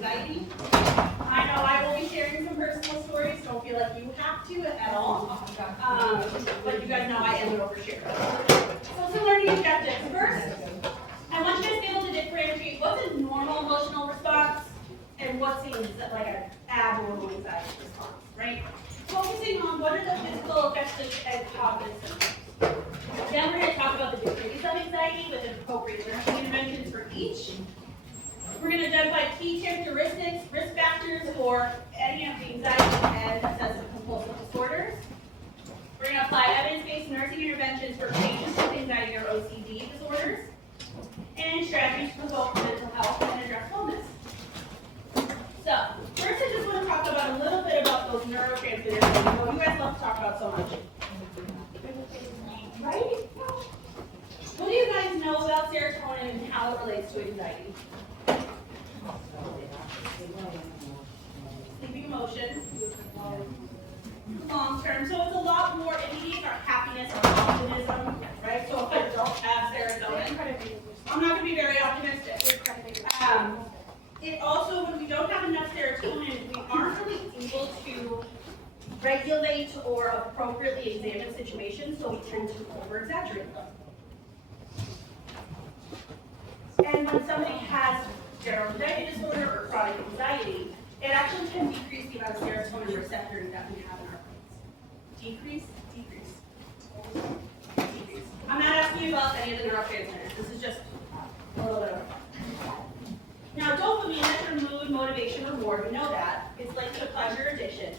anxiety. I know I will be sharing some personal stories. Don't feel like you have to at all. But you guys know I am an oversharer. So some learning objectives. First, I want you guys to be able to differentiate what's a normal emotional response and what seems like an abnormal anxiety response, right? Focusing on what are the physical effects and cognitive symptoms. Then we're going to talk about the degrees of anxiety with appropriate learning interventions for each. We're going to identify key characteristics, risk factors for any of the anxiety and obsessive compulsive disorders. We're going to apply evidence-based nursing interventions for patients with anxiety or OCD disorders, and strategies to promote mental health and address wellness. So, first I just want to talk about a little bit about those neurotransmitters that you guys love to talk about so much. Right? What do you guys know about serotonin and how it relates to anxiety? Sleeping emotion. Long term. So it's a lot more immediate, our happiness, our optimism, right? So if I don't have serotonin, I'm not going to be very optimistic. It also, when we don't have enough serotonin, we aren't really able to regulate or appropriately examine situations, so we tend to over-exaggerate them. And when somebody has general anxiety disorder or chronic anxiety, it actually can decrease the amount of serotonin receptors that we have in our brains. Decrease, decrease, decrease. I'm not asking you about any of the neurotransmitters. This is just a little bit of fun. Now, dopamine, that's your mood, motivation, reward. We know that. It's linked to pleasure addiction.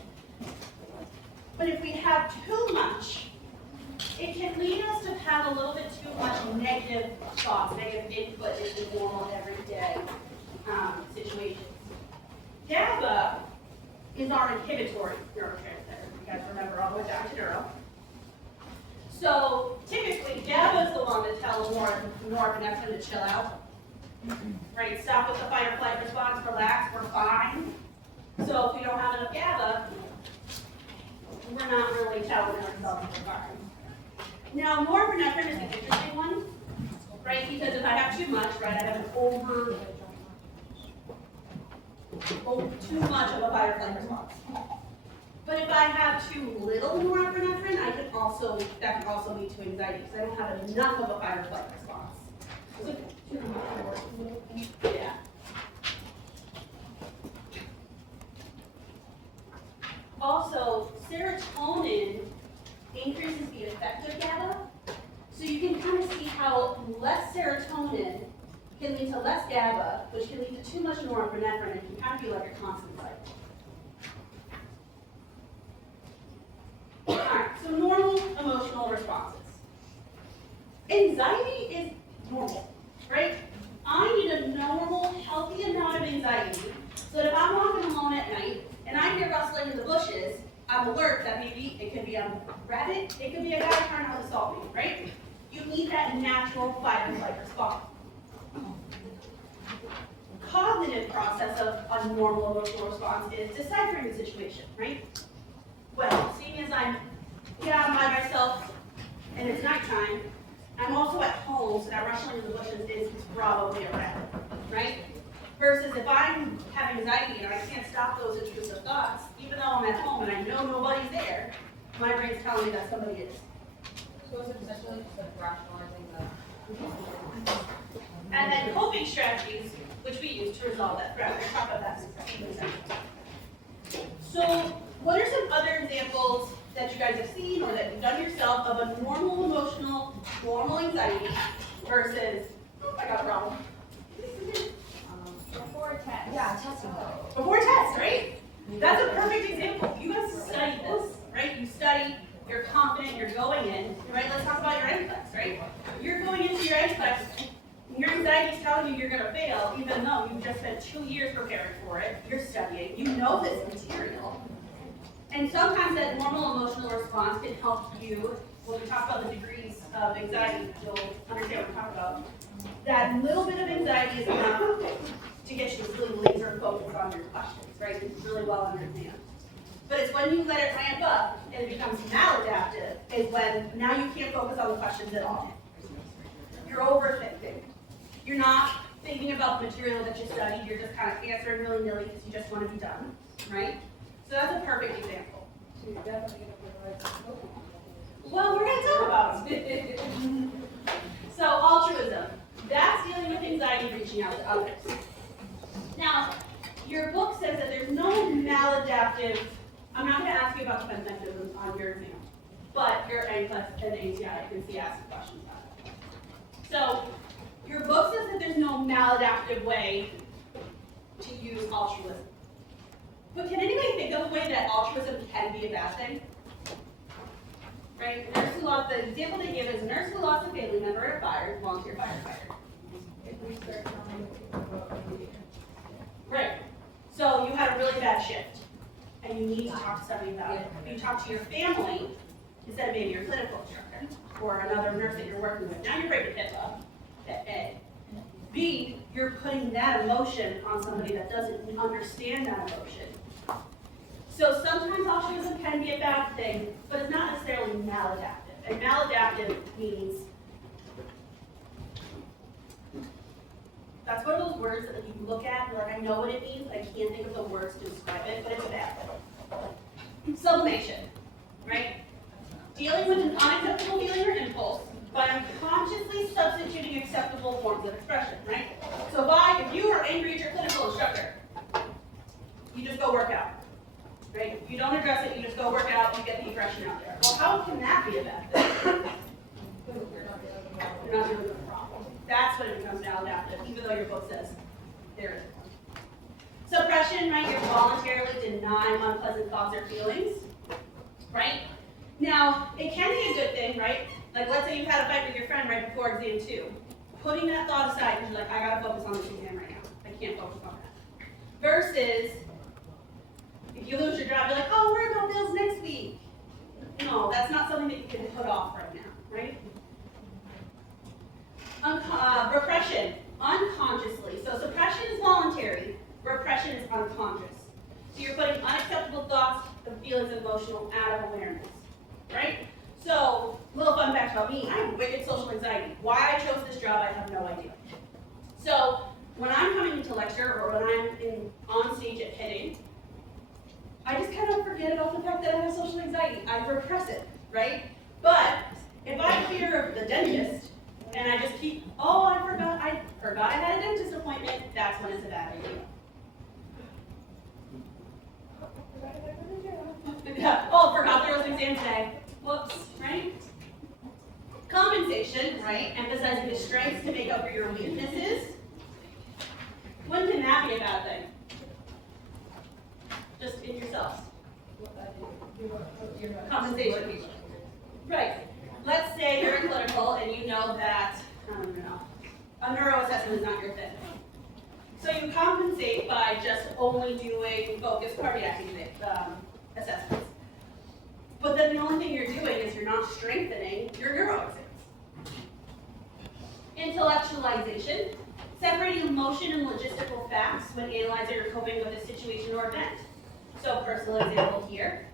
But if we have too much, it can lead us to have a little bit too much negative thoughts, negative input into normal, everyday situations. GABA is our inhibitory neurotransmitter. You guys remember all the way back to neuro. So typically, GABA is the one that tells norepinephrine to chill out. Right, stop with the fight or flight response, relax, we're fine. So if we don't have enough GABA, we're not really telling ourselves we're fine. Now, norepinephrine is the interesting one, right? Because if I have too much, right, I have an too much of a fight or flight response. But if I have too little norepinephrine, that can also lead to anxiety because I don't have enough of a fight or flight response. So, yeah. Also, serotonin increases the effect of GABA. So you can kind of see how less serotonin can lead to less GABA, which can lead to too much norepinephrine and can kind of be like a constant cycle. Alright, so normal emotional responses. Anxiety is normal, right? I need a normal, healthy amount of anxiety so that if I'm walking alone at night and I hear rustling in the bushes, I'm alert that maybe it could be a rabbit, it could be a guy trying to assault me, right? You need that natural fight or flight response. Cognitive process of a normal emotional response is deciphering the situation, right? Well, seeing as I'm out by myself and it's nighttime, I'm also at home, so that rustling in the bushes is probably a rabbit, right? Versus if I'm having anxiety and I can't stop those intrusive thoughts, even though I'm at home and I know nobody's there, my brain's telling me that somebody is. So is it essentially just like rationalizing the... And then coping strategies, which we use to resolve that threat. We're going to talk about that in a second. So what are some other examples that you guys have seen or that you've done yourself of a normal emotional, normal anxiety versus, oh, I got a problem. Before a test. Yeah, testing. Before a test, right? That's a perfect example. You guys study this, right? You study, you're confident, you're going in, right? Let's talk about your NCLEX, right? You're going into your NCLEX, your anxiety is telling you you're going to fail, even though you've just spent 2 years preparing for it. You're studying, you know this material. And sometimes that normal emotional response can help you, when we talk about the degrees of anxiety, you'll understand what we're talking about. That little bit of anxiety is enough to get you to really laser focus on your questions, right? It's really well understand. But it's when you let it ramp up and it becomes maladaptive is when now you can't focus on the questions at all. You're overthinking. You're not thinking about the material that you studied, you're just kind of answering willy-nilly because you just want to be done, right? So that's a perfect example. So you're definitely gonna provide some hope. Well, we're going to talk about it. So altruism, that's dealing with anxiety, reaching out to others. Now, your book says that there's no maladaptive, I'm not going to ask you about defense mechanisms on your exam, but your A plus and ATI, I can see asking questions about it. So, your book says that there's no maladaptive way to use altruism. But can anybody think of a way that altruism can be a bad thing? Right? A nurse who lost, the example they give is a nurse who lost a family member at a fire, volunteer firefighter. If we start telling people about it. Right. So you had a really bad shift, and you need to talk to somebody about it. You talk to your family instead of maybe your clinical instructor or another nurse that you're working with. Now you're breaking HIPAA. A. B, you're putting that emotion on somebody that doesn't understand that emotion. So sometimes altruism can be a bad thing, but it's not necessarily maladaptive. And maladaptive means that's one of those words that you look at and you're like, I know what it means, but I can't think of the words to describe it, but it's a bad thing. Sublimation, right? Dealing with an unacceptable feeling or impulse by unconsciously substituting acceptable forms of expression, right? So if you are angry at your clinical instructor, you just go work out, right? You don't address it, you just go work out, you get the aggression out there. Well, how can that be a bad thing? You're not dealing with the problem. That's when it becomes maladaptive, even though your book says there is one. Suppression, right? You're voluntarily denying unpleasant thoughts or feelings, right? Now, it can be a good thing, right? Like, let's say you had a fight with your friend right before exam 2. Putting that thought aside, because you're like, I gotta focus on this exam right now. I can't focus on that. Versus, if you lose your job, you're like, oh, we're gonna go bills next week. No, that's not something that you can put off right now, right? Repression, unconsciously. So suppression is voluntary, repression is unconscious. So you're putting unacceptable thoughts and feelings and emotional out of awareness, right? So, little fun fact about me, I have wicked social anxiety. Why I chose this job, I have no idea. So, when I'm coming into lecture or when I'm on stage at hitting, I just kind of forget about the fact that I have social anxiety. I repress it, right? But if I hear the dentist and I just keep, oh, I forgot I had a dentist appointment, that's when it's a bad idea. Yeah. Oh, forgot there was an exam today. Whoops, right? Compensation, right? Emphasizing the strengths to make up for your weaknesses. When can that be a bad thing? Just in yourselves. Compensation. Right. Let's say you're in clinical and you know that, I don't even know, a neuro assessment is not your thing. So you compensate by just only doing focused cardiac assessments. But then the only thing you're doing is you're not strengthening your neuro exams. Intellectualization, separating emotion and logistical facts when analyzing or coping with a situation or event. So personal example here.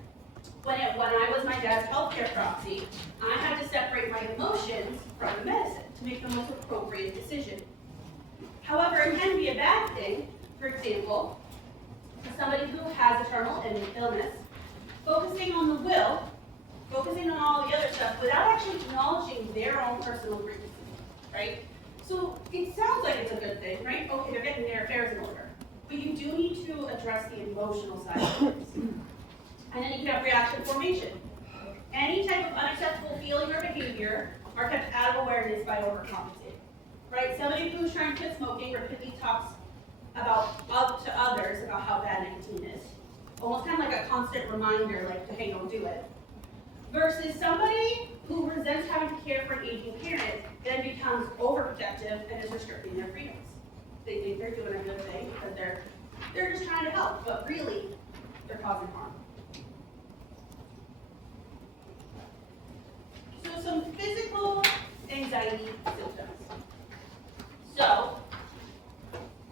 When I was my dad's healthcare proxy, I had to separate my emotions from the medicine to make the most appropriate decision. However, it can be a bad thing, for example, for somebody who has a terminal illness, focusing on the will, focusing on all the other stuff without actually acknowledging their own personal grievances, right? So it sounds like it's a good thing, right? Okay, they're getting their affairs in order. But you do need to address the emotional side of things. And then you can have reaction formation. Any type of unacceptable feeling or behavior are kept out of awareness by overcompensating, right? Somebody who's trying to quit smoking repeatedly talks to others about how bad nicotine is. Almost kind of like a constant reminder, like, hey, don't do it. Versus somebody who resents having to care for an aging parent then becomes overprotective and is restricting their freedoms. They think they're doing a good thing because they're just trying to help, but really, they're causing harm. So some physical anxiety symptoms. So,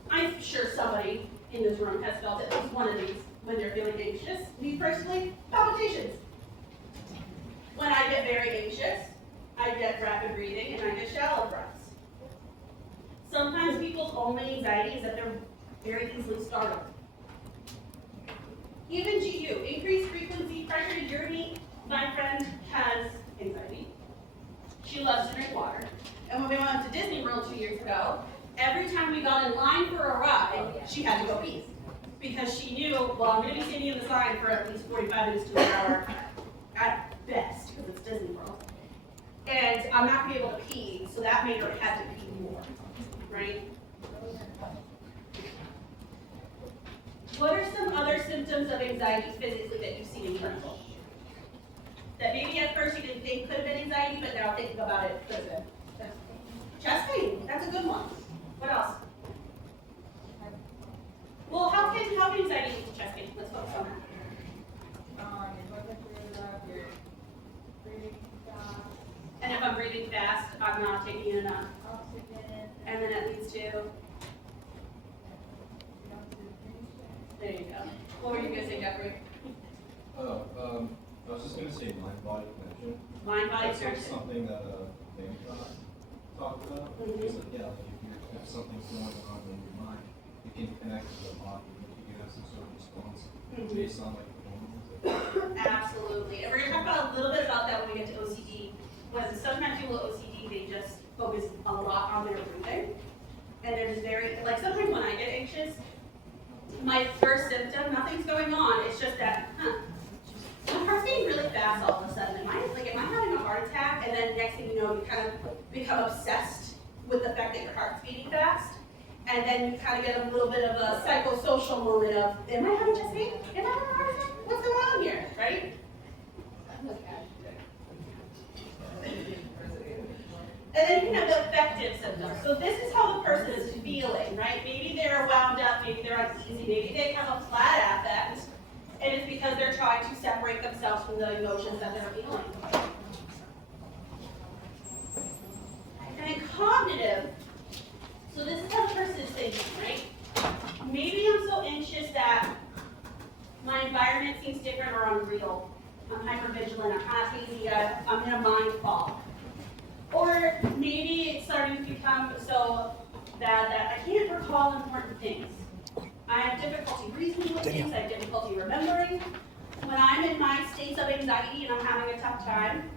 I'm sure somebody in this room has felt at least one of these when they're feeling anxious. Me personally, palpitations. When I get very anxious, I get rapid breathing and I get shallow breaths. Sometimes people's only anxiety is that they're very easily startled. Even GU, increased frequency, pressure to urinate. My friend has anxiety. She loves to drink water. And when we went to Disney World 2 years ago, every time we got in line for a ride, she had to go pee. Because she knew, well, I'm going to be standing in this line for at least 45 minutes to an hour at best, because it's Disney World. And I'm not going to be able to pee, so that made her have to pee more, right? What are some other symptoms of anxiety physically that you've seen in clinical? That maybe at first you didn't think could have been anxiety, but now thinking about it could have been. Chest pain, that's a good one. What else? Well, how can anxiety lead to chest pain? Let's focus on that. You're breathing fast, And if I'm breathing fast, I'm not taking in enough. oxygen, And then it leads to, you don't do things. there you go. What were you going to say, Jeffrey? I was just gonna say mind-body connection. Mind-body That's like connection. something that, maybe talked about. Mhm. It's like, yeah, like if something's going on in your mind, you can connect to the body, you can have some sort of response Mhm. based on like the hormones. Absolutely. And we're going to talk about a little bit about that when we get to OCD. Because sometimes people with OCD, they just focus a lot on their breathing. And they're just very, like sometimes when I get anxious, my first symptom, nothing's going on. It's just that, my heart's beating really fast all of a sudden. Am I having a heart attack? And then next thing you know, you kind of become obsessed with the fact that your heart's beating fast. And then you kind of get a little bit of a psychosocial moment of, am I having chest pain? Am I having a heart attack? What's going on here, right? And then you can have the affective symptoms. So this is how the person is feeling, right? Maybe they're wound up, maybe they're uneasy, maybe they have a flat affect, and it's because they're trying to separate themselves from the emotions that they're feeling. And then cognitive, so this is how the person is thinking, right? Maybe I'm so anxious that my environment seems different or unreal. I'm hypervigilant, I'm kind of hazy, I'm in a mind fog. Or maybe it's starting to become so bad that I can't recall important things. I have difficulty reasoning with things, I have difficulty remembering. When I'm in my states of anxiety and I'm having a tough time,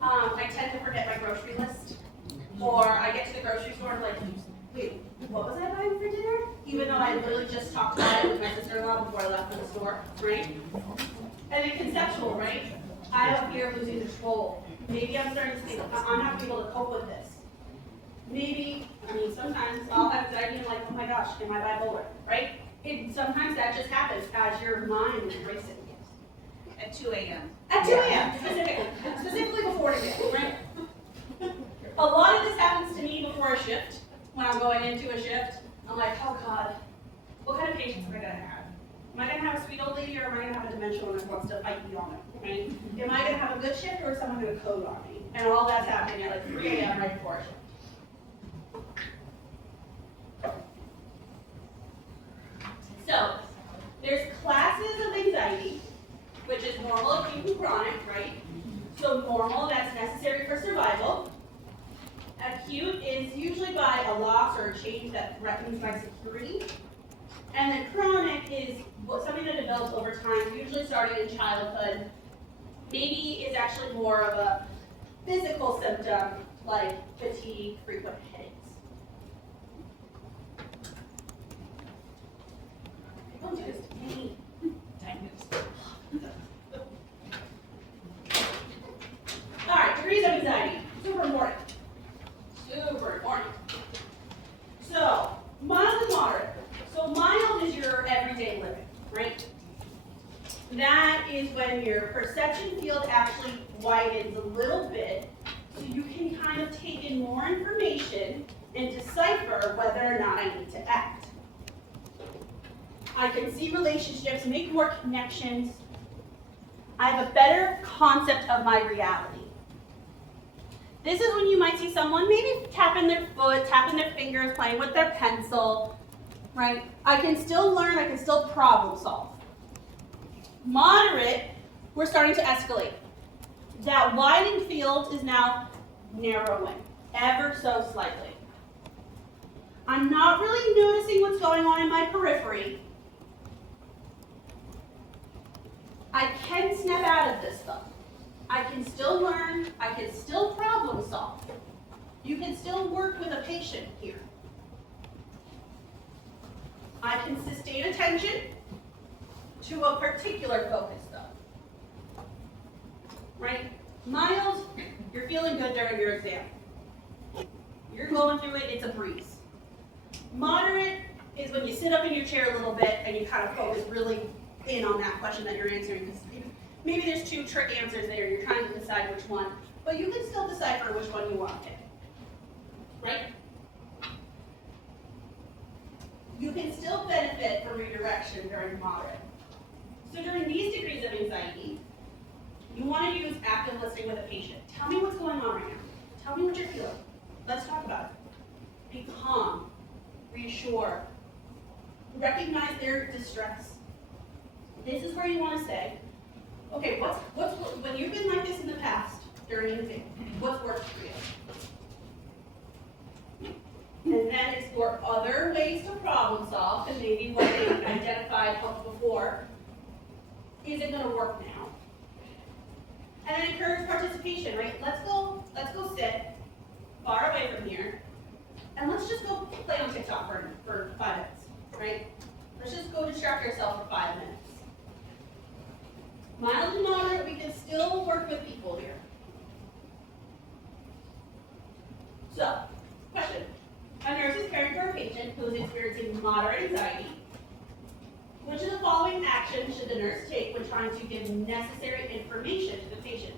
I tend to forget my grocery list. Or I get to the grocery store and I'm like, wait, what was I buying for dinner? Even though I literally just talked about it with my sister-in-law before I left for the store, right? And then conceptual, right? I have a fear of losing control. Maybe I'm starting to think, I'm not going to be able to cope with this. Maybe, sometimes I'll have anxiety and I'm like, oh my gosh, am I bipolar, right? Sometimes that just happens as your mind is racing. At 2 a.m. At 2 a.m. specifically before it gets, right? A lot of this happens to me before a shift. When I'm going into a shift, I'm like, oh God, what kind of patients am I going to have? Am I going to have a sweet old lady or am I going to have a dementia one that wants to fight me on it, right? Am I going to have a good shift or is someone going to code on me? And all that's happening at like 3 a.m. right before a shift. So, there's classes of anxiety, which is normal, acute, and chronic, right? So normal, that's necessary for survival. Acute is usually by a loss or a change that threatens my security. And then chronic is something that develops over time, usually starting in childhood. Maybe is actually more of a physical symptom like fatigue, frequent headaches. Don't do this to me. All right, degrees of anxiety. Super important. Super important. So, mild and moderate. So mild is your everyday living, right? That is when your perception field actually widens a little bit, so you can kind of take in more information and decipher whether or not I need to act. I can see relationships, make more connections. I have a better concept of my reality. This is when you might see someone maybe tapping their foot, tapping their fingers, playing with their pencil, right? I can still learn, I can still problem solve. Moderate, we're starting to escalate. That widened field is now narrowing, ever so slightly. I'm not really noticing what's going on in my periphery. I can snap out of this though. I can still learn, I can still problem solve. You can still work with a patient here. I can sustain attention to a particular focus though. Right? Mild, you're feeling good during your exam. You're going through it, it's a breeze. Moderate is when you sit up in your chair a little bit and you kind of focus really in on that question that you're answering. Because maybe there's two trick answers there, you're trying to decide which one, but you can still decipher which one you want to pick. Right? You can still benefit from redirection during moderate. So during these degrees of anxiety, you want to use active listening with a patient. Tell me what's going on right now. Tell me what you're feeling. Let's talk about it. Be calm, reassure, recognize their distress. This is where you want to say, okay, when you've been like this in the past during an exam, what's worked for you? And then explore other ways to problem solve, and maybe what they identified helped before, is it going to work now? And then encourage participation, right? Let's go sit far away from here, and let's just go play on TikTok for 5 minutes, right? Let's just go distract ourselves for 5 minutes. Mild and moderate, we can still work with people here. So, question. A nurse is caring for a patient who is experiencing moderate anxiety. Which of the following actions should the nurse take when trying to give necessary information to the patient?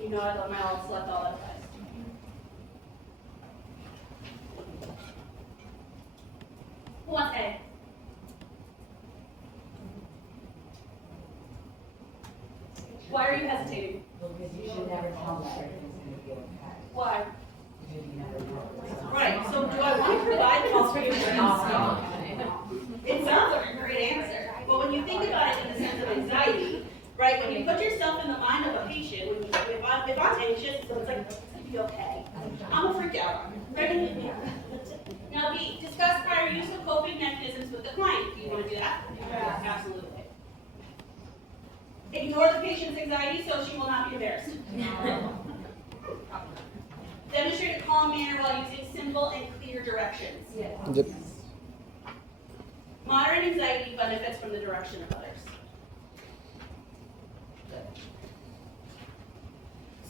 You know I love my all select all advice. Who wants A? Why are you hesitating? Because you should never tell them everything's going to be okay. Why? Because you never know. Right, so do I want to provide false reassurance? It sounds like a great answer, but when you think about it in the sense of anxiety, right, when you put yourself in the mind of a patient, if I'm anxious, so it's like, it's going to be okay. I'm going to freak out. Right? Now, B, discuss prior use of coping mechanisms with the client. Do you want to do that? Yeah. Absolutely. Ignore the patient's anxiety so she will not be embarrassed. Demonstrate a calm manner while using simple and clear directions. Yep. Moderate anxiety benefits from the direction of others. Good.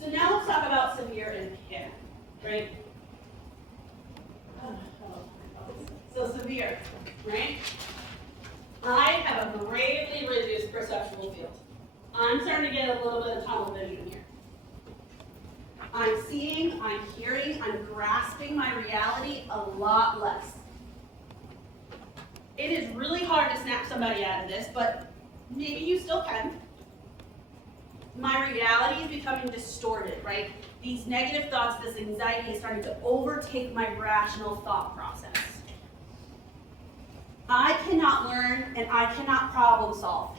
So now let's talk about severe and panic, right? So severe, right? I have a greatly reduced perceptual field. I'm starting to get a little bit of tunnel vision here. I'm seeing, I'm hearing, I'm grasping my reality a lot less. It is really hard to snap somebody out of this, but maybe you still can. My reality is becoming distorted, right? These negative thoughts, this anxiety is starting to overtake my rational thought process. I cannot learn and I cannot problem solve.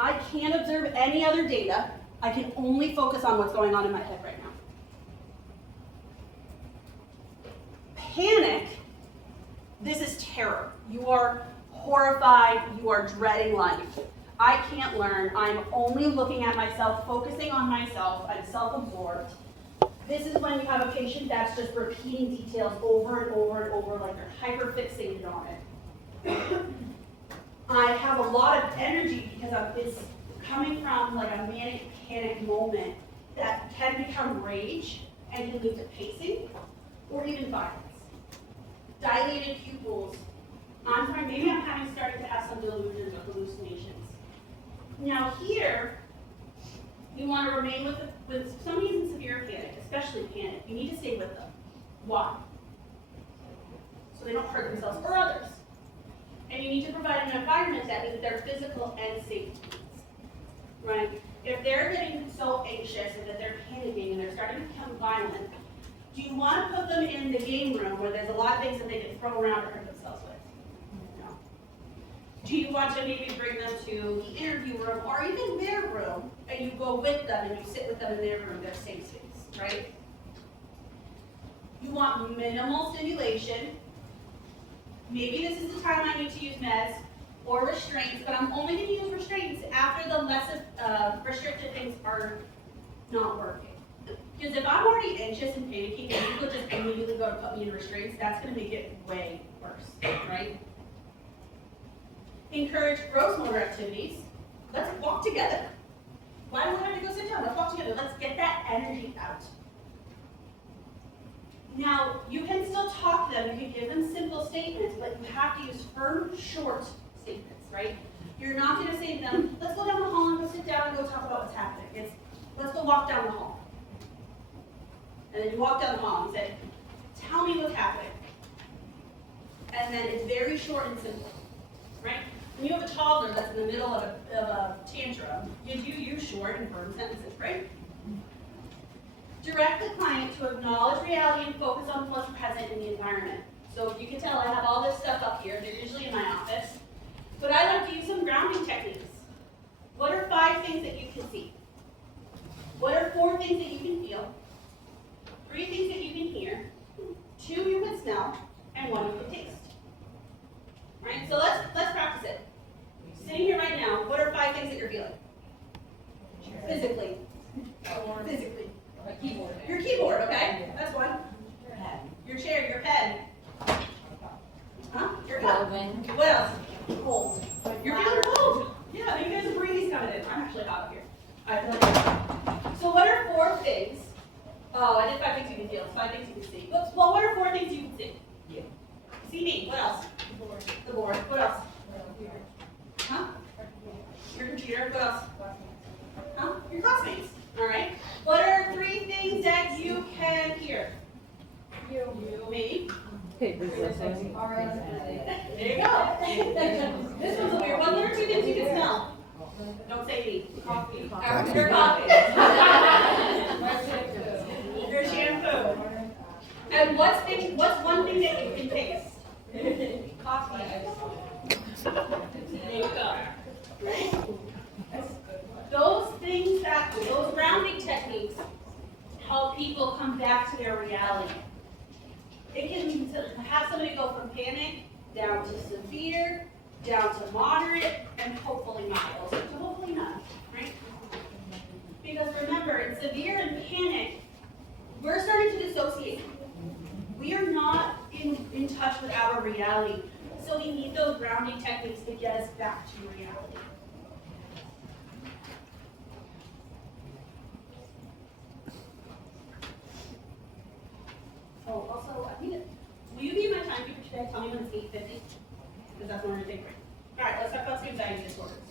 I can't observe any other data. I can only focus on what's going on in my head right now. Panic, this is terror. You are horrified, you are dreading life. I can't learn, I'm only looking at myself, focusing on myself, I'm self-absorbed. This is when you have a patient that's just repeating details over and over and over, like they're hyper-fixated on it. I have a lot of energy because it's coming from like a manic panic moment that can become rage and can lead to pacing or even violence. Dilated pupils. I'm sorry, maybe I'm starting to have some delusions or hallucinations. Now here, you want to remain with somebody who's in severe panic, especially panic. You need to stay with them. Why? So they don't hurt themselves or others. And you need to provide an environment that meets their physical and safety needs, right? If they're getting so anxious and that they're panicking and they're starting to become violent, do you want to put them in the game room where there's a lot of things that they can throw around or hurt themselves with? No. Do you want to maybe bring them to the interview room or even their room and you go with them and you sit with them in their room, their safe space, right? You want minimal stimulation. Maybe this is the time I need to use meds or restraints, but I'm only gonna use restraints after the less restricted things are not working. Because if I'm already anxious and panicking and you could just immediately go to put me in restraints, that's gonna make it way worse, right? Encourage gross motor activities. Let's walk together. Why do we have to go sit down? Let's walk together. Let's get that energy out. Now, you can still talk to them. You can give them simple statements, but you have to use firm, short statements, right? You're not going to say to them, let's go down the hall and go sit down and go talk about what's happening. It's, let's go walk down the hall. And then you walk down the hall and say, tell me what's happening. And then it's very short and simple, right? When you have a toddler that's in the middle of a tantrum, you do use short and firm sentences, right? Direct the client to acknowledge reality and focus on what's present in the environment. So you can tell I have all this stuff up here. They're usually in my office. But I like to use some grounding techniques. What are 5 things that you can see? What are 4 things that you can feel? 3 things that you can hear. 2 you can smell, and 1 you can taste. All right, so let's practice it. Sitting here right now, what are 5 things that you're feeling? Physically. Physically. Keyboard. Your keyboard, okay? That's one. Your chair, your pen. Huh? Your cup. What else? Cold. You're feeling cold. Yeah, maybe there's a breeze coming in. I'm actually hot up here. I feel like so what are 4 things? Oh, I did 5 things you can feel. It's 5 things you can see. Well, what are 4 things you can see? You. See me. What else? The board. What else? Huh? Your computer. What else? Huh? Your classmates. All right. What are 3 things that you can hear? You. Me. There you go. This one's a weird one. What are 2 things you can smell? Don't say me. Coffee. Your coffee. Your shampoo. And what's 1 thing that you can taste? Coffee. There you go. Right? Those grounding techniques help people come back to their reality. It can have somebody go from panic down to severe, down to moderate, and hopefully mild. So hopefully none, right? Because remember, in severe and panic, we're starting to dissociate. We are not in touch with our reality. So we need those grounding techniques to get us back to reality. Oh, also, I need it. Will you be my timekeeper today? Tell me when it's 8:50. Because that's when we're going to take a break. All right, let's talk about some anxiety disorders.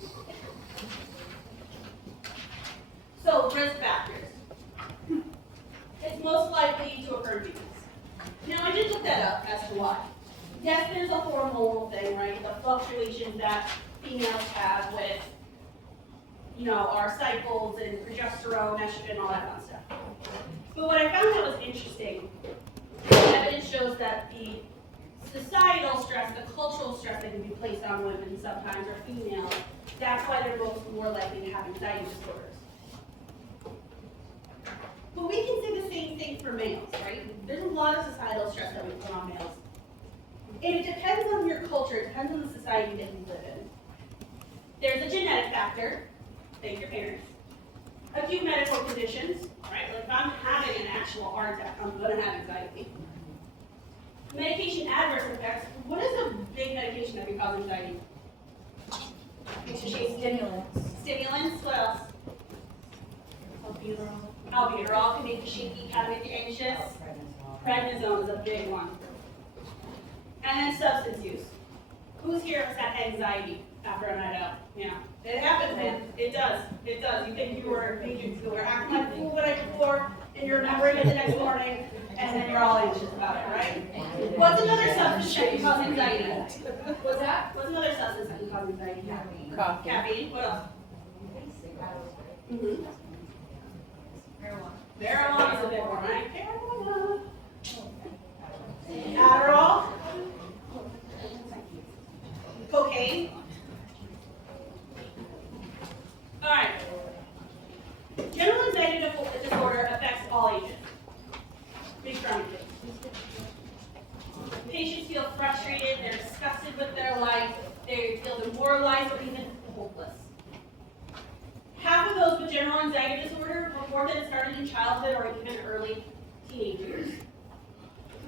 So, risk factors. It's most likely to occur in females. Now, I did look that up as to why. Yes, there's a hormonal thing, right? The fluctuations that females have with, our cycles and progesterone, estrogen, all that fun stuff. But what I found that was interesting, evidence shows that the societal stress, the cultural stress that can be placed on women sometimes, or females, that's why they're both more likely to have anxiety disorders. But we can say the same thing for males, right? There's a lot of societal stress that we put on males. And it depends on your culture, it depends on the society that you live in. There's a genetic factor, thank your parents. Acute medical conditions, right? Like if I'm having an actual heart attack, I'm gonna have anxiety. Medication adverse effects. What is a big medication that can cause anxiety? Stimulants. Stimulants, what else? Albuterol can make you shaky, kind of make you anxious. Prednisone is a big one. And then substance use. Who's here has had anxiety after a night out? Yeah. It happens, man. It does. It does. You think you were acting like a fool the night before, and you're remembering it the next morning, and then you're all anxious about it, right? What's another substance that can cause anxiety? What's that? What's another substance that can cause anxiety? Coffee. Caffeine. What else? Mm-hmm. Marijuana is a big one, right? Marijuana. Adderall. Cocaine. All right. General anxiety disorder affects all ages. Big from Patients feel frustrated, they're disgusted with their life, they feel demoralized or even hopeless. Half of those with general anxiety disorder report that it started in childhood or even early teenage years.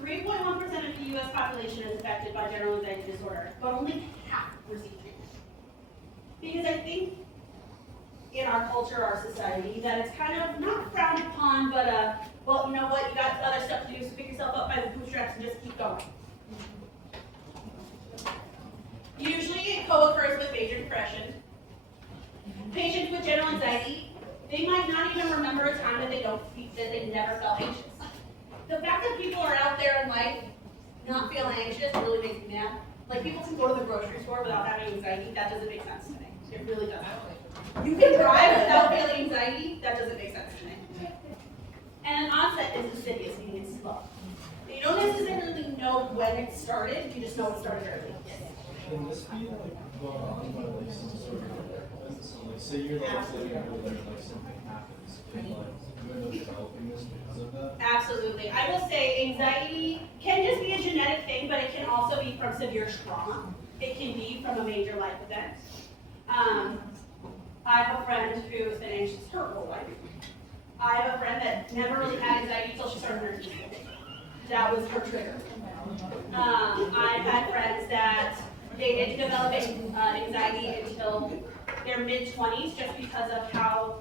3.1% of the U.S. population is affected by general anxiety disorder, but only half receive treatment. Because I think in our culture, our society, that it's kind of not frowned upon, but well, you know what, you got other stuff to do, so pick yourself up by the bootstraps and just keep going. Usually it co-occurs with major depression. Patients with general anxiety, they might not even remember a time that they never felt anxious. The fact that people are out there in life not feeling anxious really makes me mad. Like, people can go to the grocery store without having anxiety, that doesn't make sense to me. It really doesn't. You can drive without feeling anxiety, that doesn't make sense to me. And an onset is insidious, meaning it's slow. You don't necessarily know when it started, you just know it started early. Can this be like brought on by like some sort of, so like say you're like living over there, like something happens, and like you end up developing this because of that? Absolutely. I will say anxiety can just be a genetic thing, but it can also be from severe trauma. It can be from a major life event. I have a friend who's been anxious her whole life. I have a friend that never really had anxiety until she started nursing school. That was her trigger. I've had friends that they didn't develop anxiety until their mid-20s just because of how,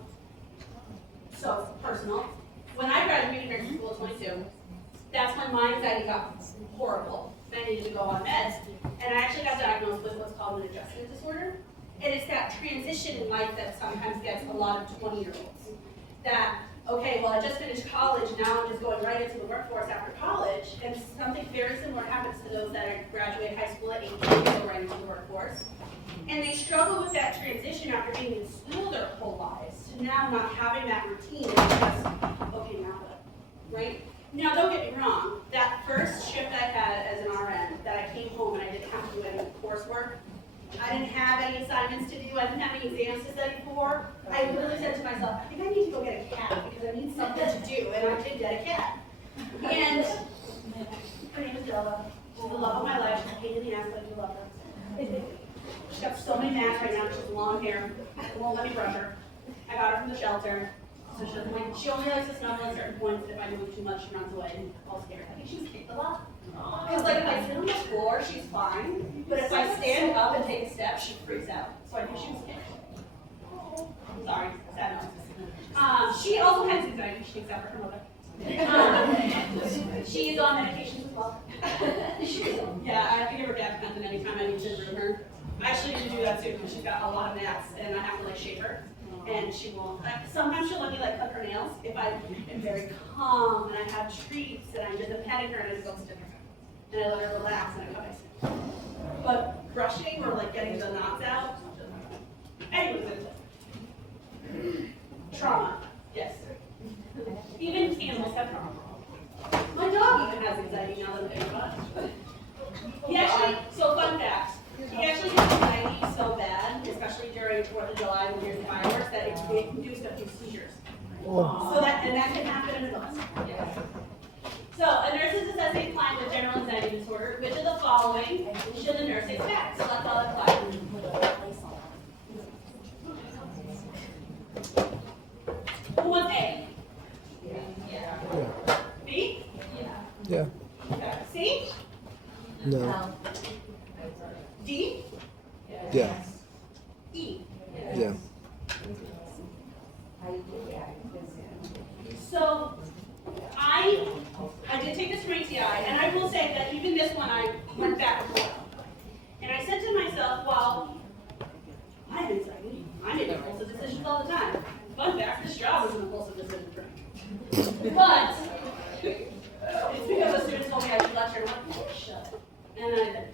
so personal. When I graduated nursing school at 22, that's when my anxiety got horrible. I needed to go on meds, and I actually got diagnosed with what's called an adjustment disorder. And it's that transition in life that sometimes gets a lot of 20-year-olds. That, okay, well, I just finished college, now I'm just going right into the workforce after college, and something very similar happens to those that graduate high school at 18 and go right into the workforce. And they struggle with that transition after being in school their whole lives, to now not having that routine, and it's just, okay, now what, right? Now, don't get me wrong, that first shift I had as an RN, that I came home and I didn't have to do any coursework, I didn't have any assignments to do, I didn't have any exams to study for. I literally said to myself, I think I need to go get a cat because I need something to do, and I did get a cat. And her name is Bella. She's the love of my life. She's a pain in the ass, but you love her. She's got so many naps right now. She has long hair. It won't let me brush her. I got her from the shelter. So she only likes to snuggle at certain points, and if I move too much, she runs away and all scared. I think she's kicked a lot. Because like if I sit on the floor, she's fine. But if I stand up and take a step, she freaks out. So I knew she was kicked. Sorry, sad note. She also has anxiety. She takes after her mother. She's on medications as well. Yeah, I have to give her gabapentin anytime I need to room her. I actually need to do that too because she's got a lot of naps and I have to like shave her. And she won't. Sometimes she'll let me like cut her nails if I am very calm and I have treats and I'm just petting her and I just go sit her. And I let her relax and I cut my skin. But brushing or like getting the knots out. Anyways, trauma. Yes. Even animals have trauma. My dog even has anxiety now that I'm thinking about it. He actually, so fun fact, he actually has anxiety so bad, especially during 4th of July when there's fireworks, that it induced a few seizures. So that can happen in adults. Yeah. So a nurse is assessing a client with general anxiety disorder. Which of the following should the nurse expect? So let's all apply. Who wants A? Yeah. B? Yeah. C? No. D? Yeah. E? Yeah. So I did take this from ATI, and I will say that even this one I went back and forth. And I said to myself, well, I have anxiety. I make impulsive decisions all the time. Fun fact, this job is an impulsive decision for me. But it's because the students told me I should lecture, and I'm like, shut up. And then I did.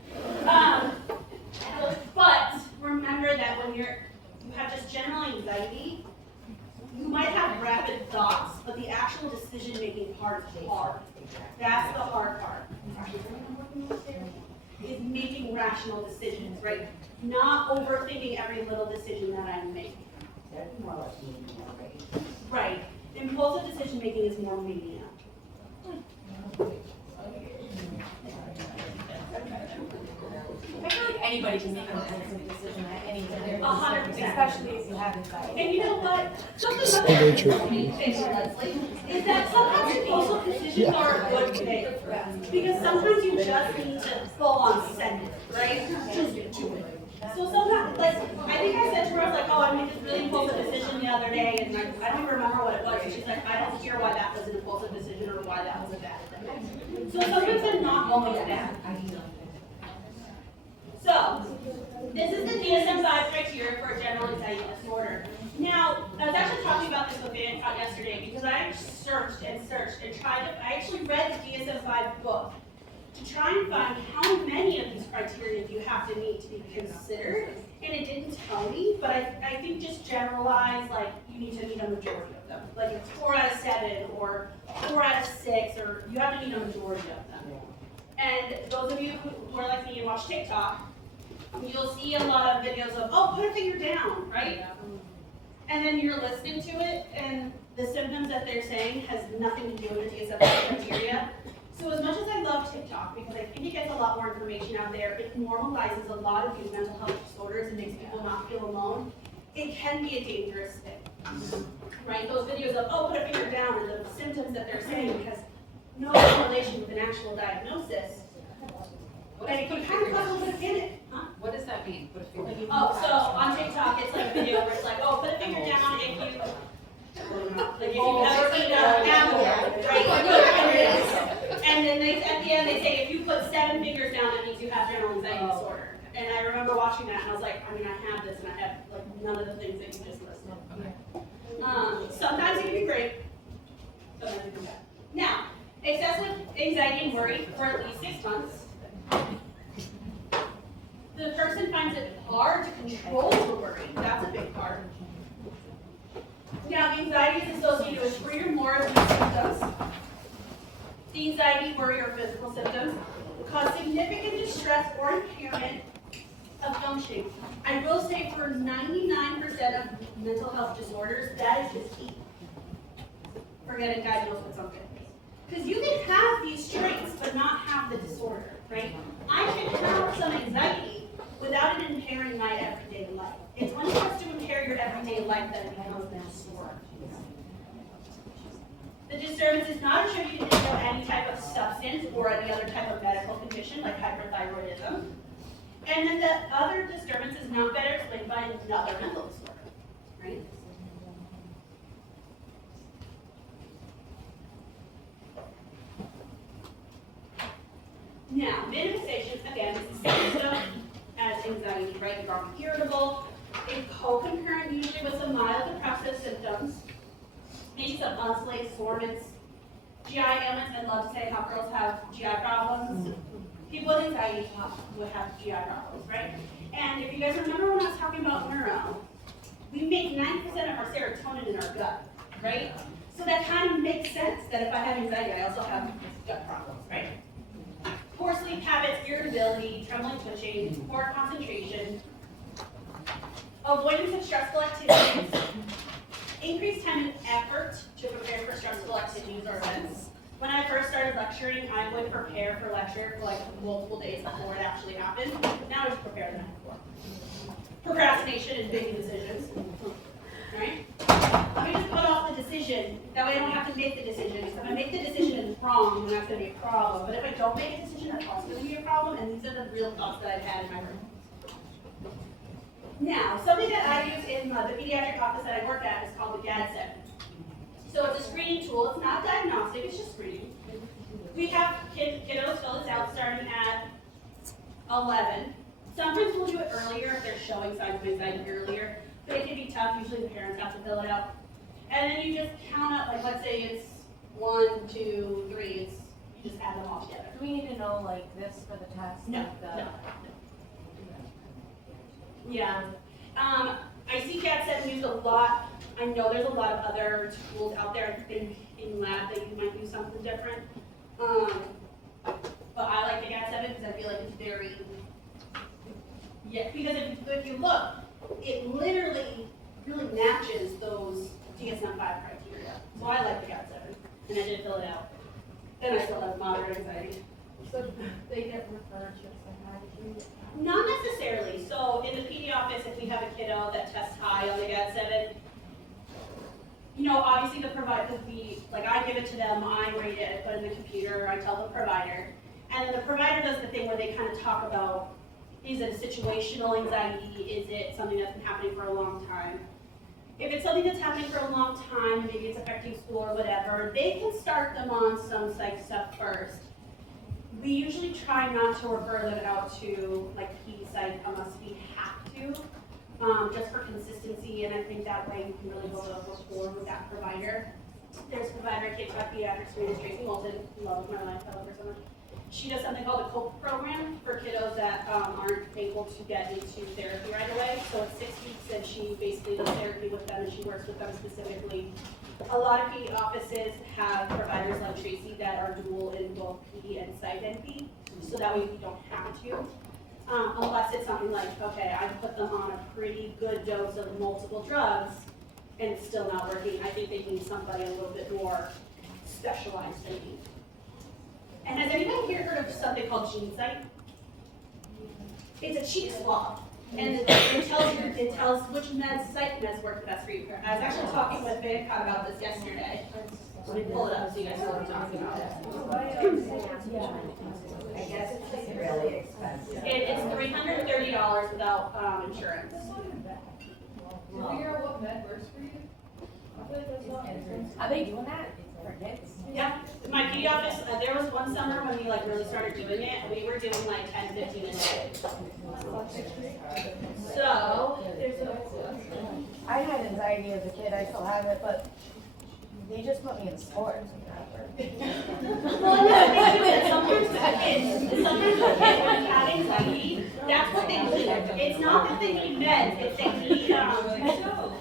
But remember that when you have just general anxiety, you might have rapid thoughts, but the actual decision-making part is hard. That's the hard part. Is making rational decisions, right? Not overthinking every little decision that I make. Right. Impulsive decision-making is more mania. anybody can make an impulsive decision at any time. 100%. Especially if you have anxiety. And you know what? Something So about nature. Leslie, is that sometimes impulsive decisions are a good thing. Because sometimes you just need to full on send it, right? Just do it. So sometimes, like, I think I said to her, I was like, oh, I made this really impulsive decision the other day, and I don't even remember what it was. And she's like, I don't care why that was an impulsive decision or why that was a bad thing. So sometimes they're not always bad. So, this is the DSM-5 criteria for a general anxiety disorder. Now, I was actually talking about this with Van yesterday because I searched and tried to, I actually read the DSM-5 book to try and find how many of these criteria you have to meet to be considered, and it didn't tell me, but I think just generalize, like, you need to meet a majority of them. Like, it's 4 out of 7, or 4 out of 6, or you have to meet a majority of them. And those of you who are like me and watch TikTok, you'll see a lot of videos of, oh, put a finger down, right? And then you're listening to it, and the symptoms that they're saying has nothing to do with the DSM criteria. So as much as I love TikTok, because I think it gets a lot more information out there, it normalizes a lot of these mental health disorders and makes people not feel alone, it can be a dangerous thing, right? Those videos of, oh, put a finger down, and the symptoms that they're saying has no correlation with an actual diagnosis. And it can kind of cause a little bit of panic, huh? What does that mean? Put a finger. Oh, so on TikTok, it's like a video where it's like, oh, put a finger down if you, like if you've ever eaten an apple, right? And then they, at the end, they say, if you put 7 fingers down, it means you have general anxiety disorder. And I remember watching that, and I was like, I mean, I have this, and I have like none of the things that you just listed. Sometimes it can be great, sometimes it can be bad. Now, excessive anxiety and worry for at least 6 months. The person finds it hard to control the worry. That's a big part. Now, anxiety is associated with 3 or more of these symptoms. The anxiety, worry, or physical symptoms cause significant distress or impairment of functioning. I will say for 99% of mental health disorders, that is the key for getting diagnosed with something. Because you can have these traits but not have the disorder, right? I can have some anxiety without it impairing my everyday life. It's when it starts to impair your everyday life that it becomes a disorder. The disturbance is not attributed to any type of substance or any other type of medical condition like hyperthyroidism. And then the other disturbance is not better explained by another mental disorder, right? Now, manifestations, again, is the same stuff as anxiety, right? You're often irritable. It's co-concurrent usually with some mild depressive symptoms. Maybe some unslated soreness. GI ailments, I'd love to say how girls have GI problems. People with anxiety would have GI problems, right? And if you guys remember when I was talking about neuro, we make 90% of our serotonin in our gut, right? So that kind of makes sense that if I have anxiety, I also have gut problems, right? Poor sleep habits, irritability, trembling, twitching, poor concentration, avoidance of stressful activities, increased time and effort to prepare for stressful activities or events. When I first started lecturing, I would prepare for lecture for like multiple days before it actually happened. Now I just prepare the night before. Procrastination and making decisions, right? Let me just put off the decision. That way I don't have to make the decision. If I make the decision and it's wrong, then that's going to be a problem. But if I don't make a decision, that's also going to be a problem. And these are the real thoughts that I've had in my room. Now, something that I use in the pediatric office that I work at is called the GAD-7. So it's a screening tool. It's not diagnostic, it's just screening. We have kiddos fill this out starting at 11. Sometimes we'll do it earlier if they're showing signs of anxiety earlier, but it can be tough. Usually the parents have to fill it out. And then you just count up, like let's say it's 1, 2, 3, you just add them all together. Do we need to know like this for the test? No, like the, no. Yeah. I see GAD-7 used a lot. I know there's a lot of other tools out there. I think in lab that you might use something different. But I like the GAD-7 because I feel like it's very, yeah, because if you look, it literally really matches those DSM-5 criteria. So I like the GAD-7, and I did fill it out. And I still have moderate anxiety. So they get referred to a psychiatrist? Not necessarily. And the provider does the thing where they kind of talk about, is it a situational anxiety? Is it something that's been happening for a long time? If it's something that's happening for a long time, maybe it's affecting school or whatever, they can start them on some psych stuff first. We usually try not to refer them out to like PD psych unless we have to, just for consistency, and I think that way you can really build a rapport with that provider. There's a provider at Cape Cod Pediatrics, her name is Tracy Walton, love my life, I love her so much. She does something called a COPE program for kiddos that aren't able to get into therapy right away. So it's 6 weeks and she basically does therapy with them and she works with them specifically. A lot of PD offices have providers like Tracy that are dual in both PD and psych NP, so that way you don't have to. Unless it's something like, okay, I put them on a pretty good dose of multiple drugs and it's still not working. I think they need somebody a little bit more specialized than me. And has anybody here heard of something called GeneSight? It's a cheat swab, and it tells which psych meds work the best for you. I was actually talking with VidCon about this yesterday. Let me pull it up so you guys know what I'm talking about. I guess it's like really expensive. It's $330 without insurance. Figure out what med works for you? I feel like that's not expensive. Are they doing that for kids? Yeah, my PD office, there was one summer when we like really started doing it, and we were doing like 10, 15 a day. So, I had anxiety as a kid, I still have it, but they just put me in sports. well, no, sometimes the kids, when they have anxiety, that's what they need. It's not that they need meds, it's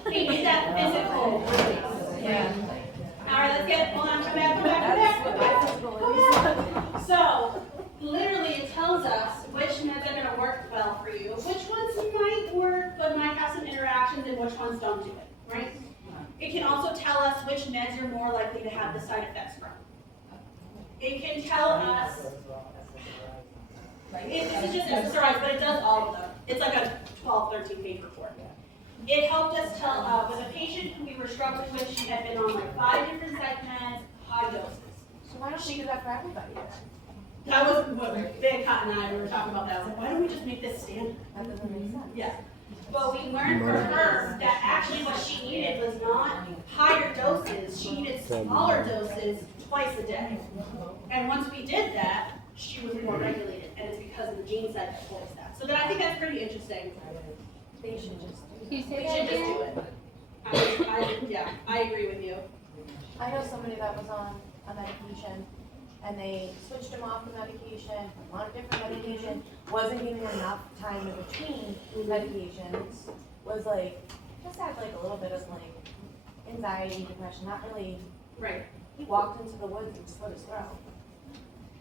they need that physical release. Yeah. All right, let's get, hold on, come back. So, literally it tells us which meds are gonna work well for you, which ones might work but might have some interactions, and which ones don't do it, right? It can also tell us which meds you're more likely to have the side effects from. It can tell us, this is just SSRIs, but it does all of them. It's like a 12, 13 page report. It helped us tell, with a patient who we were struggling with, she had been on like 5 different psych meds, high doses. So why don't we do that for everybody then? That was what Big Cotton and I were talking about that. I was like, why don't we just make this standard? That doesn't make sense. Yeah. But we learned from her that actually what she needed was not higher doses, she needed smaller doses twice a day. And once we did that, she was more regulated, and it's because of the GeneSight that told us that. So I think that's pretty interesting. They should just do We should just do it. Yeah, I agree with you. I know somebody that was on a medication and they switched him off the medication, on a different medication, wasn't giving him enough time in between medications, was like, just had like a little bit of like anxiety, depression, not really, Right. he walked into the woods and slit his throat.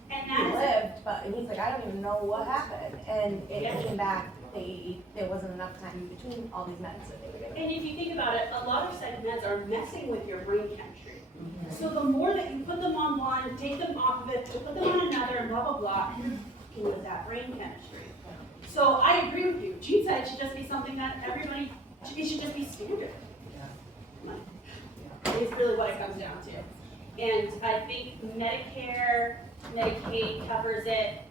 And He that's, lived, but he's like, I don't even know what happened, and it came back, there wasn't enough time in between all these meds that they were giving. and if you think about it, a lot of psych meds are messing with your brain chemistry. So the more that you put them on one, take them off of it, put them on another, and blah, blah, blah, you're fucking with that brain chemistry. So I agree with you. GeneSight should just be something that everybody, it should just be standard. It's really what it comes down to. And I think Medicare, Medicaid covers it.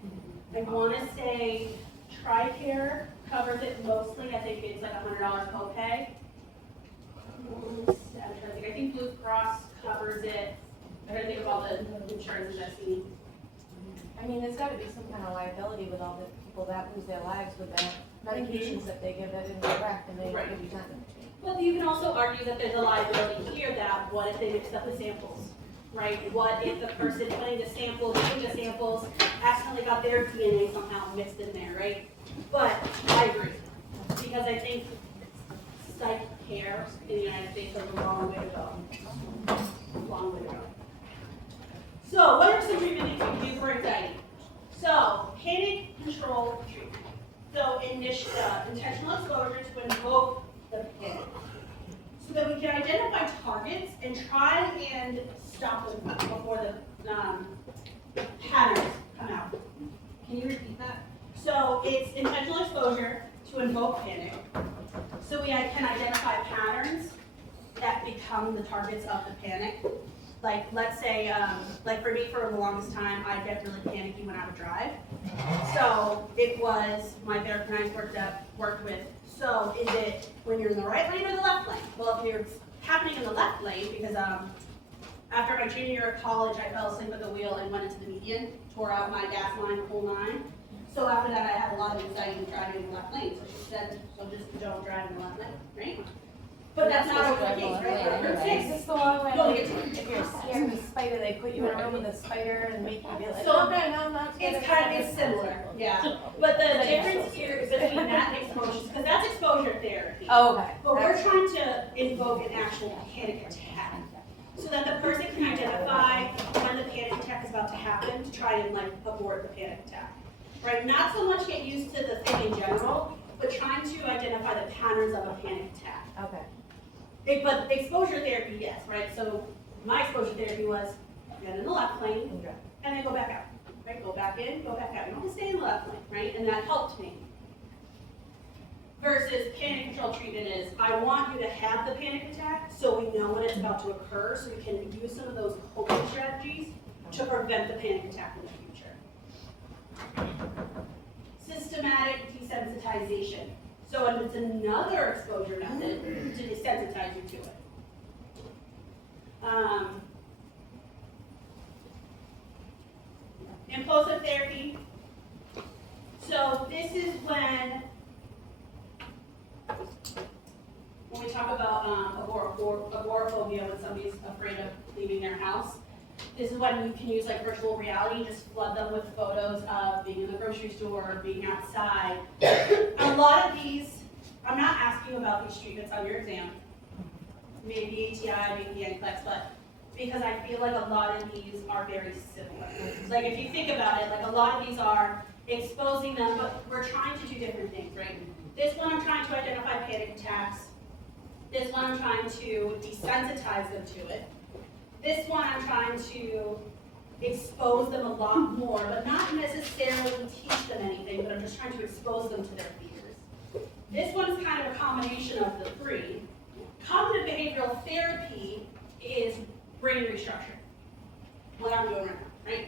I want to say TRICARE covers it mostly. I think it's like $100 copay. I'm trying to think. I think Blue Cross covers it. I'm trying to think of all the insurance I've seen. I mean, there's gotta be some kind of liability with all the people that lose their lives with the medications that they give that incorrect and they Right. give you time. Well, you can also argue that there's a liability here that what if they mixed up the samples, right? What if the person putting the samples, doing the samples, accidentally got their DNA somehow mixed in there, right? But I agree, because I think psych care in the United States is a long way to go. Long way to go. So what are some treatment things we can do for anxiety? So panic control treatment. So intentional exposure to invoke the panic. So that we can identify targets and try and stop them before the patterns come out. Can you repeat that? So it's intentional exposure to invoke panic. So we can identify patterns that become the targets of the panic. like, let's say, like for me, for the longest time, I'd get really panicky when I would drive. So it was my therapist and I worked with, so is it when you're in the right lane or the left lane? Well, if you're happening in the left lane, because after my junior year of college, I fell asleep at the wheel and went into the median, tore out my gas line, the whole nine. So after that, I had a lot of anxiety driving in the left lane. So she said, so just don't drive in the left lane, right? But that's not always the case, right? It's just the long way. Go If get you're scared of a spider, they put you in a room with a spider and make you be like, So, okay, no, I'm not scared. It's kind of similar, yeah. But the difference here is between that and exposure, because that's exposure therapy. Oh, okay. But we're trying to invoke an actual panic attack, so that the person can identify when the panic attack is about to happen to try and like abort the panic attack. Right? Not so much get used to the thing in general, but trying to identify the patterns of a panic attack. Okay. But exposure therapy, yes, right? So my exposure therapy was get in the left lane and then go back out. Right? Go back in, go back out. You don't have to stay in the left lane, right? And that helped me. Versus panic control treatment is, I want you to have the panic attack so we know when it's about to occur, so we can use some of those coping strategies to prevent the panic attack in the future. Systematic desensitization. So it's another exposure method to desensitize you to it. Impulsive therapy. So this is when we talk about agoraphobia, when somebody's afraid of leaving their house. This is when you can use like virtual reality, just flood them with photos of being in the grocery store, being outside. A lot of these, I'm not asking about these treatments on your exam, maybe ATI, maybe NCLEX, but because I feel like a lot of these are very similar. Like if you think about it, like a lot of these are exposing them, but we're trying to do different things, right? This one I'm trying to identify panic attacks. This one I'm trying to desensitize them to it. This one I'm trying to expose them a lot more, but not necessarily teach them anything, but I'm just trying to expose them to their fears. This one is kind of a combination of the three. Cognitive behavioral therapy is brain restructure, what I'm doing right now, right?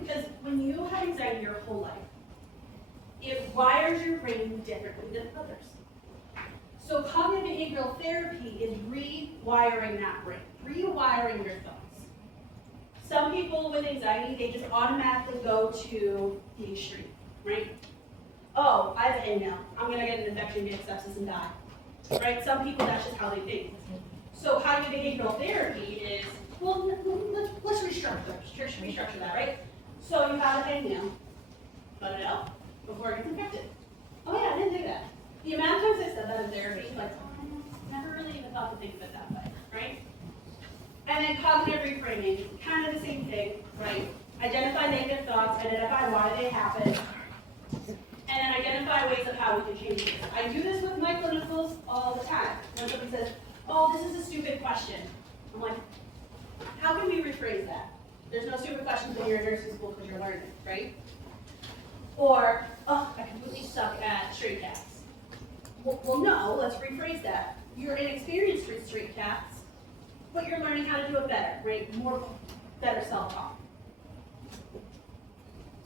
Because when you have anxiety your whole life, it wires your brain differently than others. So cognitive behavioral therapy is rewiring that brain, rewiring your thoughts. Some people with anxiety, they just automatically go to the extreme, right? Oh, I have a hangnail. I'm gonna get an infection, get sepsis, and die. Right? Some people, that's just how they think. So cognitive behavioral therapy is, well, let's restructure that, right? So you have a hangnail, let it out before it gets infected. Oh yeah, I didn't do that. The amount of times I said that in therapy, like, I never really even thought to think of it that way, right? And then cognitive reframing, kind of the same thing, right? Identify negative thoughts, identify why they happen, and then identify ways of how we can change it. I do this with my clinicals all the time. When somebody says, oh, this is a stupid question, I'm like, how can we rephrase that? There's no stupid questions when you're in nursing school because you're learning, right? Or, oh, I completely suck at straight cats. Well, no, let's rephrase that. You're inexperienced with straight cats, but you're learning how to do it better, right? Better self-talk.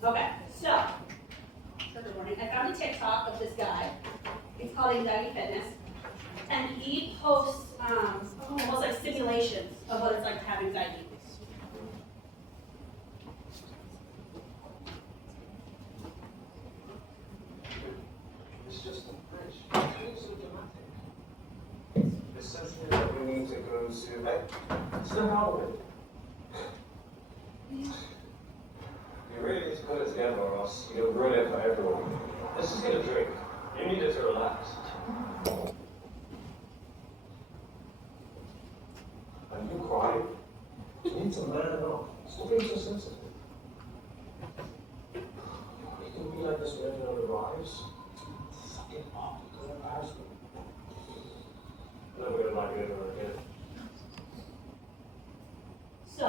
Okay, so, good morning. I found a TikTok of this guy. It's called Anxiety Fitness. And he posts almost like simulations of what it's like to have anxiety. It's just a bridge. It's so dramatic. It's something that we need to go to. It's the Halloween. You really need to put it together or else you'll ruin it for everyone. Let's just get a drink. You need it to relax. Are you crying? You need to man up. Stop being so sensitive. You can be like this whenever it arrives. Suck it up. Don't embarrass me. Never gonna like it ever again. So,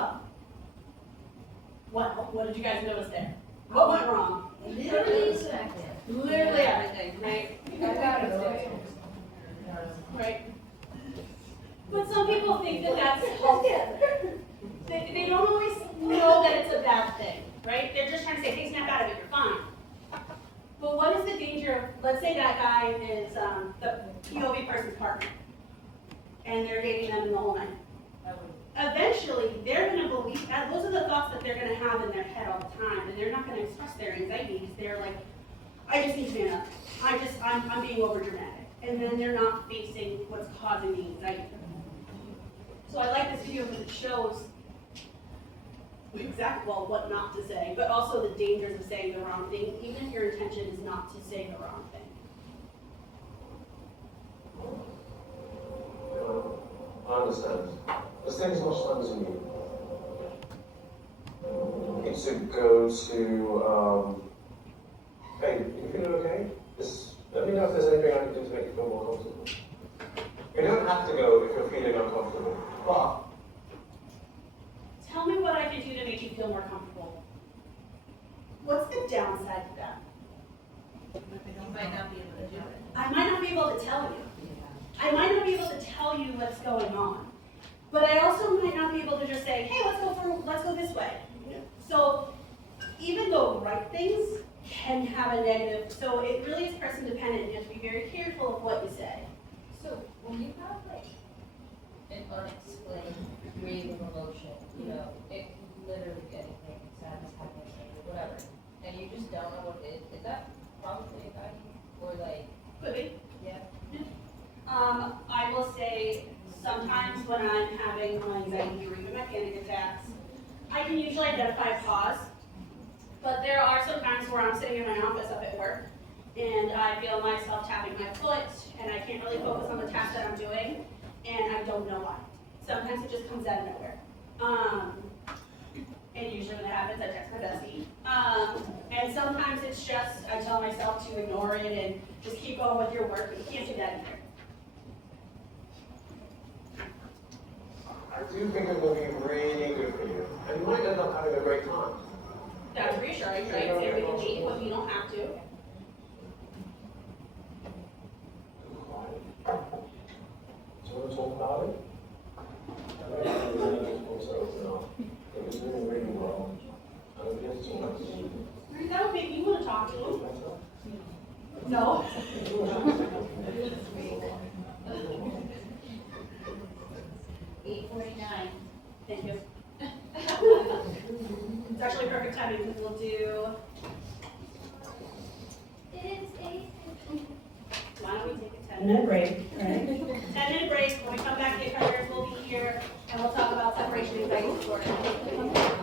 what did you guys notice there? What went wrong? Literally everything, right? Right? But some people think that that's let's say that guy is, the POV person's partner, and they're dating them the whole night. Eventually, they're gonna believe, those are the thoughts that they're gonna have in their head all the time, and they're not gonna express their anxieties. They're like, I just need to man up. I'm being over dramatic. And then they're not facing what's causing the anxiety. So I like this video because it shows exactly, well, what not to say, but also the dangers of saying the wrong thing, even if your intention is not to say the wrong thing. I understand. This thing's much time as you need. Need to go to, hey, you feeling okay? Let me know if there's anything I can do to make you feel more comfortable. You don't have to go if you're feeling uncomfortable, but Tell me what I can do to make you feel more comfortable. What's the downside to that? You might not be able to do it. I might not be able to tell you. I might not be able to tell you what's going on. But I also might not be able to just say, hey, let's go this way. So even though right things can have a negative, so it really is person dependent. You have to be very careful of what you say. So when you have like an unexplained wave of emotion, you know, it can literally be anything, sadness, happiness, anger, whatever, and you just don't know what it is that probably anxiety? Or like, Could be. yeah. I will say sometimes when I'm having my anxiety or even my panic attacks, I can usually identify a cause. But there are some times where I'm sitting in my office up at work and I feel myself tapping my foot and I can't really focus on the task that I'm doing and I don't know why. Sometimes it just comes out of nowhere. And usually when that happens, I text my bestie. And sometimes it's just, I tell myself to ignore it and just keep going with your work, but you can't do that either. I do think it will be really good for you. And you might end up having a great time. That's reassuring, right? Say we can leave when you don't have to. Quiet. Do you want to talk about it? I also open up. It was doing really well. I would get to talk to you. That would make me want to talk to him. No. 8:49. Thank you. It's actually perfect timing because we'll do. Why don't we take a 10-minute break, right? 10-minute break. When we come back, the creditors will be here and we'll talk about separation anxiety disorder.